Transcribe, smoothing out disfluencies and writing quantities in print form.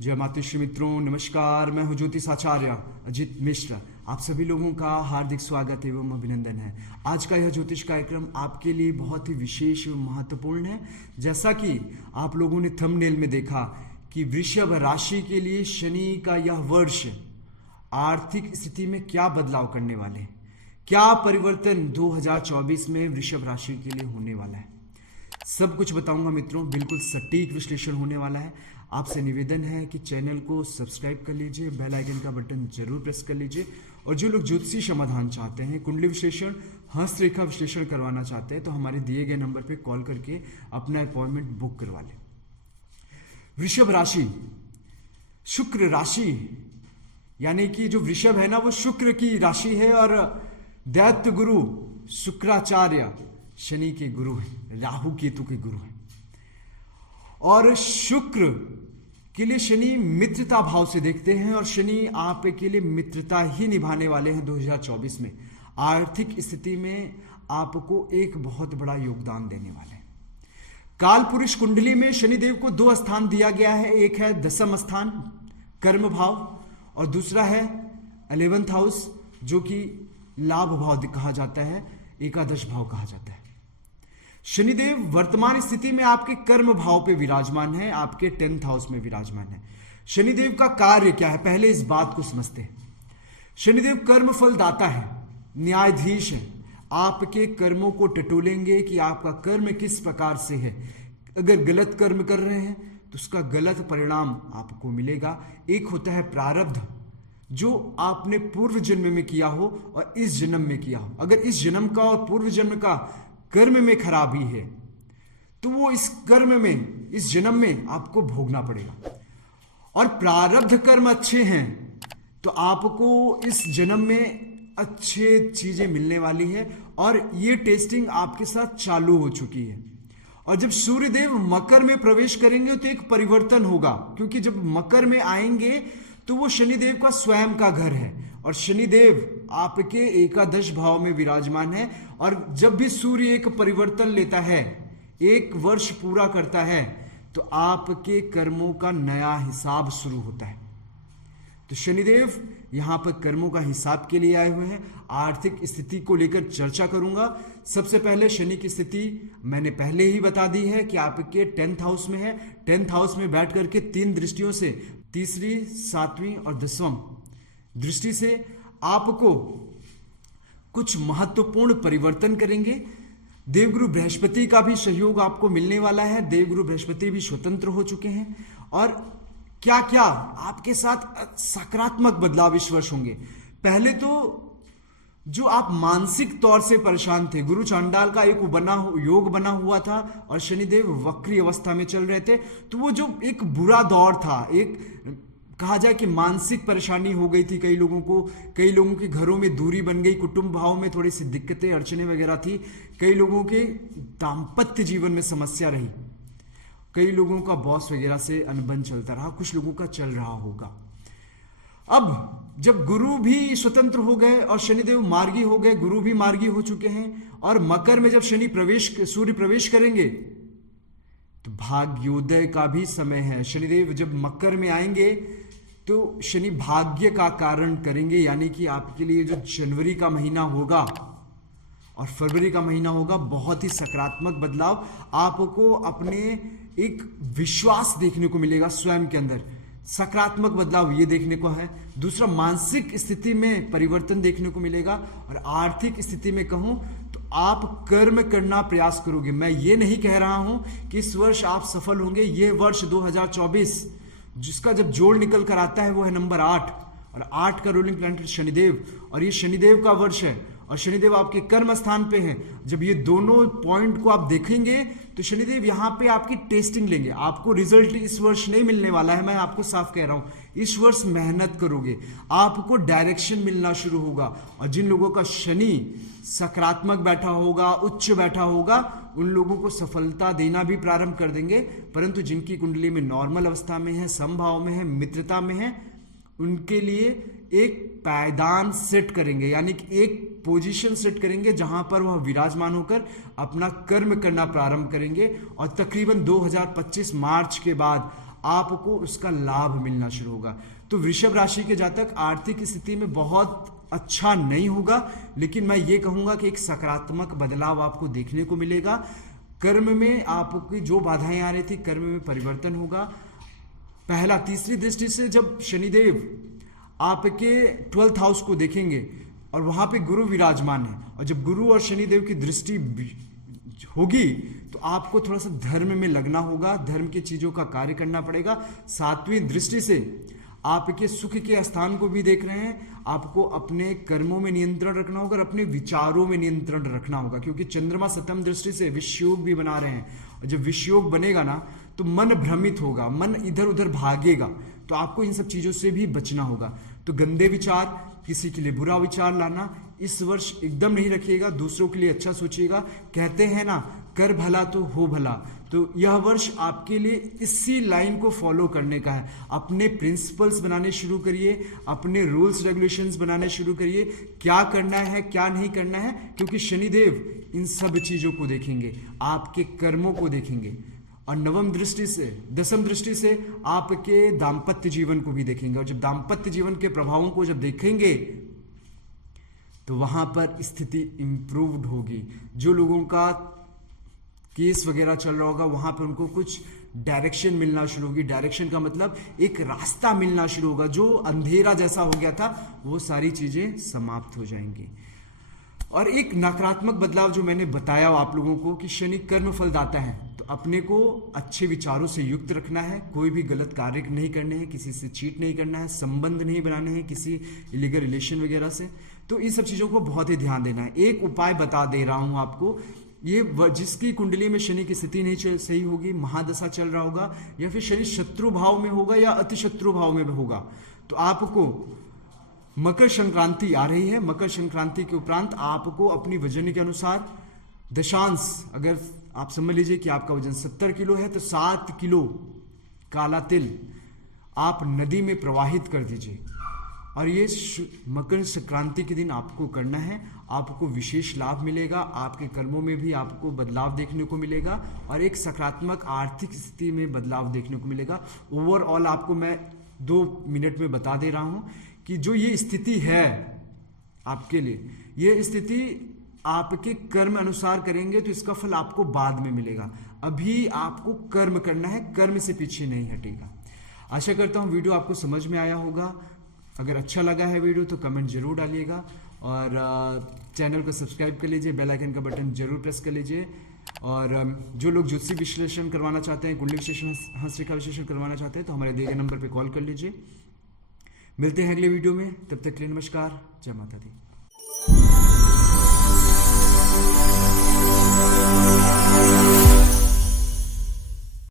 जय मातृश्री मित्रों, नमस्कार। मैं हूं ज्योतिष आचार्य अजित मिश्र। आप सभी लोगों का हार्दिक स्वागत एवं अभिनंदन है। आज का यह ज्योतिष कार्यक्रम आपके लिए बहुत ही विशेष एवं महत्वपूर्ण है। जैसा कि आप लोगों ने थंबनेल में देखा कि वृषभ राशि के लिए शनि का यह वर्ष आर्थिक स्थिति में क्या बदलाव करने वाले हैं, क्या परिवर्तन 2024 में वृषभ राशि के लिए होने वाला है, सब कुछ बताऊंगा मित्रों। बिल्कुल सटीक विश्लेषण होने वाला है। आपसे निवेदन है कि चैनल को सब्सक्राइब कर लीजिए, बेल आइकन का बटन जरूर प्रेस कर लीजिए। और जो लोग ज्योतिषी समाधान चाहते हैं, कुंडली विश्लेषण, हस्तरेखा विश्लेषण करवाना चाहते हैं, तो हमारे दिए गए नंबर पर कॉल करके अपना अपॉइंटमेंट बुक करवा लें। वृषभ राशि, शुक्र राशि, यानी कि जो वृषभ है ना, वो शुक्र की राशि है और दैत्य गुरु शुक्राचार्य शनि के गुरु हैं, राहु केतु के गुरु हैं। और शुक्र के लिए शनि मित्रता भाव से देखते हैं और शनि आप के लिए मित्रता ही निभाने वाले हैं 2024 में। आर्थिक स्थिति में आपको एक बहुत बड़ा योगदान देने वाले हैं। काल पुरुष कुंडली में शनिदेव को 2 स्थान दिया गया है। एक है दशम स्थान कर्म भाव और दूसरा है 11th हाउस, जो कि लाभ भाव कहा जाता है, एकादश भाव कहा जाता है। शनिदेव वर्तमान स्थिति में आपके कर्म भाव पे विराजमान है, आपके 10th हाउस में विराजमान है। शनिदेव का कार्य क्या है, पहले इस बात को समझते हैं। शनिदेव कर्म फल दाता है, न्यायाधीश है। आपके कर्मों को टटोलेंगे कि आपका कर्म किस प्रकार से है। अगर गलत कर्म कर रहे हैं तो उसका गलत परिणाम आपको मिलेगा। एक होता है प्रारब्ध, जो आपने पूर्व जन्म में किया हो और इस जन्म में किया हो। अगर इस जन्म का और पूर्व जन्म का कर्म में खराबी है तो वो इस कर्म में, इस जन्म में आपको भोगना पड़ेगा। और प्रारब्ध कर्म अच्छे हैं तो आपको इस जन्म में अच्छे चीजें मिलने वाली है और ये टेस्टिंग आपके साथ चालू हो चुकी है। और जब सूर्यदेव मकर में प्रवेश करेंगे तो एक परिवर्तन होगा, क्योंकि जब मकर में आएंगे तो वो शनिदेव का स्वयं का घर है और शनिदेव आपके एकादश भाव में विराजमान है। और जब भी सूर्य एक परिवर्तन लेता है, एक वर्ष पूरा करता है, तो आपके कर्मों का नया हिसाब शुरू होता है। तो शनिदेव यहां पर कर्मों का हिसाब के लिए आए हुए हैं। आर्थिक स्थिति को लेकर चर्चा करूंगा। सबसे पहले शनि की स्थिति मैंने पहले ही बता दी है कि आपके 10th हाउस में है। 10th हाउस में बैठ करके 3 दृष्टियों से, तीसरी, 7वीं और 10वां दृष्टि से आपको कुछ महत्वपूर्ण परिवर्तन करेंगे। देवगुरु बृहस्पति का भी सहयोग आपको मिलने वाला है। देवगुरु बृहस्पति भी स्वतंत्र हो चुके हैं। और क्या क्या आपके साथ सकारात्मक बदलाव इस वर्ष होंगे। पहले तो जो आप मानसिक तौर से परेशान थे, गुरु चांडाल का एक योग बना हुआ था और शनिदेव वक्री अवस्था में चल रहे थे, तो वो जो एक बुरा दौर था, एक कहा जाए कि मानसिक परेशानी हो गई थी कई लोगों को। कई लोगों के घरों में दूरी बन गई, कुटुंब भाव में थोड़ी सी दिक्कतें अड़चने वगैरह थी। कई लोगों के दाम्पत्य जीवन में समस्या रही। कई लोगों का बॉस वगैरह से अनबन चलता रहा, कुछ लोगों का चल रहा होगा। अब जब गुरु भी स्वतंत्र हो गए और शनिदेव मार्गी हो गए, गुरु भी मार्गी हो चुके हैं, और मकर में जब सूर्य प्रवेश करेंगे तो भाग्योदय का भी समय है। शनिदेव जब मकर में आएंगे तो शनि भाग्य का कारण करेंगे, यानी कि आपके लिए जो जनवरी का महीना होगा और फरवरी का महीना होगा, बहुत ही सकारात्मक बदलाव आपको अपने एक विश्वास देखने को मिलेगा स्वयं के अंदर। सकारात्मक बदलाव ये देखने को है। दूसरा, मानसिक स्थिति में परिवर्तन देखने को मिलेगा। और आर्थिक स्थिति में कहूं तो आप कर्म करना प्रयास करोगे। मैं ये नहीं कह रहा हूं कि इस वर्ष आप सफल होंगे। ये वर्ष 2024 जिसका जब जोड़ निकल कर आता है वो है नंबर 8, और 8 का रूलिंग प्लैनेट शनिदेव, और ये शनिदेव का वर्ष है और शनिदेव आपके कर्म स्थान पे हैं। जब ये दोनों पॉइंट को आप देखेंगे तो शनिदेव यहाँ पे आपकी टेस्टिंग लेंगे। आपको रिजल्ट इस वर्ष नहीं मिलने वाला है, मैं आपको साफ कह रहा हूं। इस वर्ष मेहनत करोगे, आपको डायरेक्शन मिलना शुरू होगा। और जिन लोगों का शनि सकारात्मक बैठा होगा, उच्च बैठा होगा, उन लोगों को सफलता देना भी प्रारंभ कर देंगे। परंतु जिनकी कुंडली में नॉर्मल अवस्था में है, समभाव में है, मित्रता में है, उनके लिए एक पायदान सेट करेंगे, यानी कि एक पोजीशन सेट करेंगे जहां पर वह विराजमान होकर अपना कर्म करना प्रारंभ करेंगे। और तकरीबन 2025 मार्च के बाद आपको उसका लाभ मिलना शुरू होगा। तो वृषभ राशि के जातक आर्थिक स्थिति में बहुत अच्छा नहीं होगा, लेकिन मैं ये कहूंगा कि एक सकारात्मक बदलाव आपको देखने को मिलेगा। कर्म में आपकी जो बाधाएं आ रही थी, कर्म में परिवर्तन होगा। पहला, तीसरी दृष्टि से जब शनिदेव आपके 12th हाउस को देखेंगे और वहां पे गुरु विराजमान है, और जब गुरु और शनिदेव की दृष्टि होगी तो आपको थोड़ा सा धर्म में लगना होगा, धर्म की चीजों का कार्य करना पड़ेगा। 7वीं दृष्टि से आपके सुख के स्थान को भी देख रहे हैं, आपको अपने कर्मों में नियंत्रण रखना होगा और अपने विचारों में नियंत्रण रखना होगा, क्योंकि चंद्रमा 7वीं दृष्टि से विषयोग भी बना रहे हैं, और जब विषयोग बनेगा ना तो मन भ्रमित होगा, मन इधर उधर भागेगा, तो आपको इन सब चीजों से भी बचना होगा। तो गंदे विचार, किसी के लिए बुरा विचार लाना इस वर्ष एकदम नहीं रखिएगा, दूसरों के लिए अच्छा सोचिएगा। कहते हैं ना, कर भला तो हो भला, तो यह वर्ष आपके लिए इसी लाइन को फॉलो करने का है। अपने प्रिंसिपल्स बनाने शुरू करिए, अपने रूल्स रेगुलेशंस बनाने शुरू करिए, क्या करना है क्या नहीं करना है, क्योंकि शनिदेव इन सब चीजों को देखेंगे, आपके कर्मों को देखेंगे, और 9वीं दृष्टि से 10वीं दृष्टि से आपके दाम्पत्य जीवन को भी देखेंगे। और जब दाम्पत्य जीवन के प्रभावों को जब देखेंगे तो वहां पर स्थिति इंप्रूव्ड होगी। जो लोगों का केस वगैरह चल रहा होगा वहां पर उनको कुछ डायरेक्शन मिलना शुरू होगी। डायरेक्शन का मतलब एक रास्ता मिलना शुरू होगा, जो अंधेरा जैसा हो गया था वो सारी चीजें समाप्त हो जाएंगी। और एक नकारात्मक बदलाव जो मैंने बताया आप लोगों को कि शनि कर्म फल दाता है, तो अपने को अच्छे विचारों से युक्त रखना है, कोई भी गलत कार्य नहीं करने हैं, किसी से चीट नहीं करना है, संबंध नहीं बनाने हैं किसी इलीगल रिलेशन वगैरह से। तो इन सब चीजों को बहुत ही ध्यान देना है। एक उपाय बता दे रहा हूं आपको, ये जिसकी कुंडली में शनि की स्थिति नहीं सही होगी, महादशा चल रहा होगा, या फिर शनि शत्रु भाव में होगा या अति शत्रु भाव में होगा, तो आपको मकर संक्रांति आ रही है। मकर संक्रांति के उपरांत आपको अपनी वजन के अनुसार दशांश, अगर आप समझ लीजिए कि आपका वजन 70 किलो है तो 7 किलो काला तिल आप नदी में प्रवाहित कर दीजिए, और ये मकर संक्रांति के दिन आपको करना है। आपको विशेष लाभ मिलेगा, आपके कर्मों में भी आपको बदलाव देखने को मिलेगा, और एक सकारात्मक आर्थिक स्थिति में बदलाव देखने को मिलेगा। ओवरऑल आपको मैं 2 मिनट में बता दे रहा हूं कि जो ये स्थिति है आपके लिए, ये स्थिति आपके कर्म अनुसार करेंगे तो इसका फल आपको बाद में मिलेगा। अभी आपको कर्म करना है, कर्म से पीछे नहीं हटेगा। आशा करता हूं वीडियो आपको समझ में आया होगा। अगर अच्छा लगा है वीडियो तो कमेंट जरूर डालिएगा, और चैनल को सब्सक्राइब कर लीजिए, बेल आइकन का बटन जरूर प्रेस कर लीजिए। और जो लोग ज्योतिषी विश्लेषण करवाना चाहते हैं, कुंडली विश्लेषण, हस्तरेखा विश्लेषण करवाना चाहते हैं, तो हमारे दिए गए नंबर पर कॉल कर लीजिए। मिलते हैं अगले वीडियो में, तब तक के लिए नमस्कार, जय माता दी।